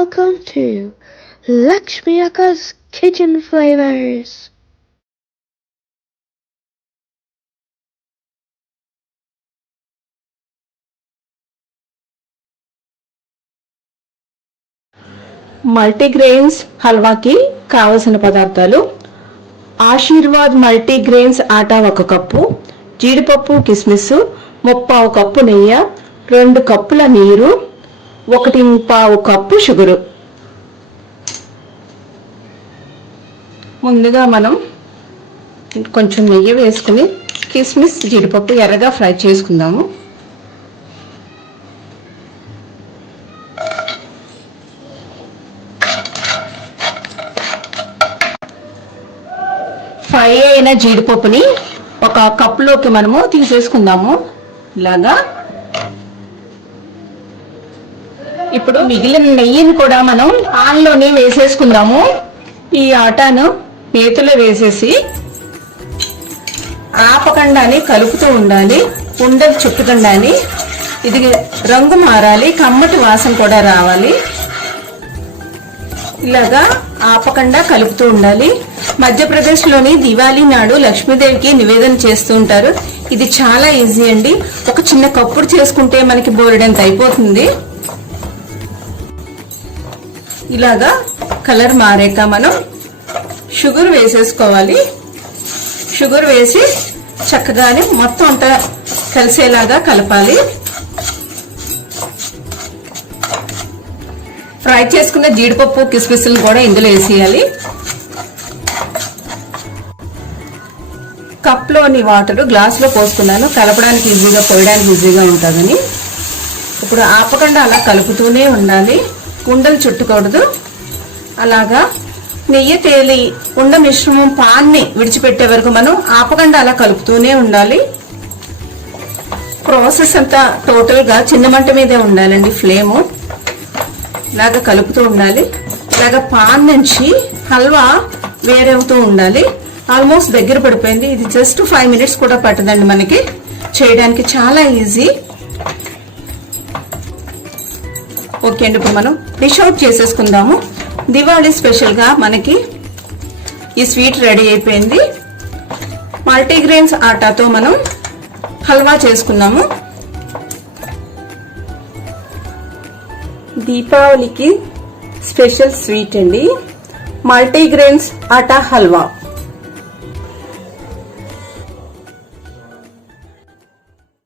welcome to Lakshmi Akka's Kitchen Flavors. Multigrains హల్వాకి కావలసిన పదార్థాలు. Aashirvaad multigrains ఆటా ఒక కప్పు. జీడిపప్పు కిస్మిస్ ముప్పావు కప్పు నెయ్యి రెండు కప్పుల నీరు. ఒకటి పావు కప్పు షుగరు. ముందుగా మనం కొంచెం నెయ్యి వేసుకుని కిస్మిస్ జీడిపప్పు ఎర్రగా ఫ్రై చేసుకుందాము. ఫ్రై అయిన జీడిపప్పుని ఒక కప్లోకి మనము తీసేసుకుందాము. ఇలాగా ఇప్పుడు మిగిలిన నెయ్యిని కూడా మనం పాన్లోనే వేసేసుకుందాము. ఈ ఆటాను నేతిలో వేసేసి ఆపకుండానే కలుపుతూ ఉండాలి. ఉండలు చుట్టకుండానే ఇది రంగు మారాలి. కమ్మటి వాసన కూడా రావాలి. ఇలాగా ఆపకుండా కలుపుతూ ఉండాలి. మధ్యప్రదేశ్లోని దివాళీ నాడు లక్ష్మీదేవికి నివేదన చేస్తూ ఉంటారు. ఇది చాలా ఈజీ అండి. ఒక చిన్న కప్పుడు చేసుకుంటే మనకి బోరెడంత అయిపోతుంది. ఇలాగా కలర్ మారాక మనం షుగర్ వేసేసుకోవాలి. షుగర్ వేసి చక్కగానే మొత్తం అంతా కలిసేలాగా కలపాలి. ఫ్రై చేసుకున్న జీడిపప్పు కిస్మిస్లు కూడా ఇందులో వేసేయాలి. కప్లోని వాటర్ గ్లాసులో పోసుకున్నాను. కలపడానికి ఈజీగా పోయడానికి ఈజీగా ఉంటుందని. ఇప్పుడు ఆపకుండా అలా కలుపుతూనే ఉండాలి. ఉండలు చుట్టకూడదు. అలాగా నెయ్యి తేలి ఉండ మిశ్రమం పాన్ని విడిచిపెట్టే వరకు మనం ఆపకుండా అలా కలుపుతూనే ఉండాలి. ప్రాసెస్ అంతా టోటల్గా చిన్న మంట మీదే ఉండాలండి ఫ్లేము. ఇలాగా కలుపుతూ ఉండాలి. ఇలాగ పాన్ నుంచి హల్వా వేరవుతూ ఉండాలి. ఆల్మోస్ట్ దగ్గర పడిపోయింది. ఇది జస్ట్ ఫైవ్ మినిట్స్ కూడా పట్టదండి మనకి. చేయడానికి చాలా ఈజీ. ఓకే అండి ఇప్పుడు మనం డిష్ అవుట్ చేసేసుకుందాము. దివాళీ స్పెషల్గా మనకి ఈ స్వీట్ రెడీ అయిపోయింది. మల్టీగ్రెయిన్స్ ఆటాతో మనం హల్వా చేసుకున్నాము దీపావళికి స్పెషల్ స్వీట్ అండి. మల్టీగ్రెయిన్స్ ఆటా హల్వా.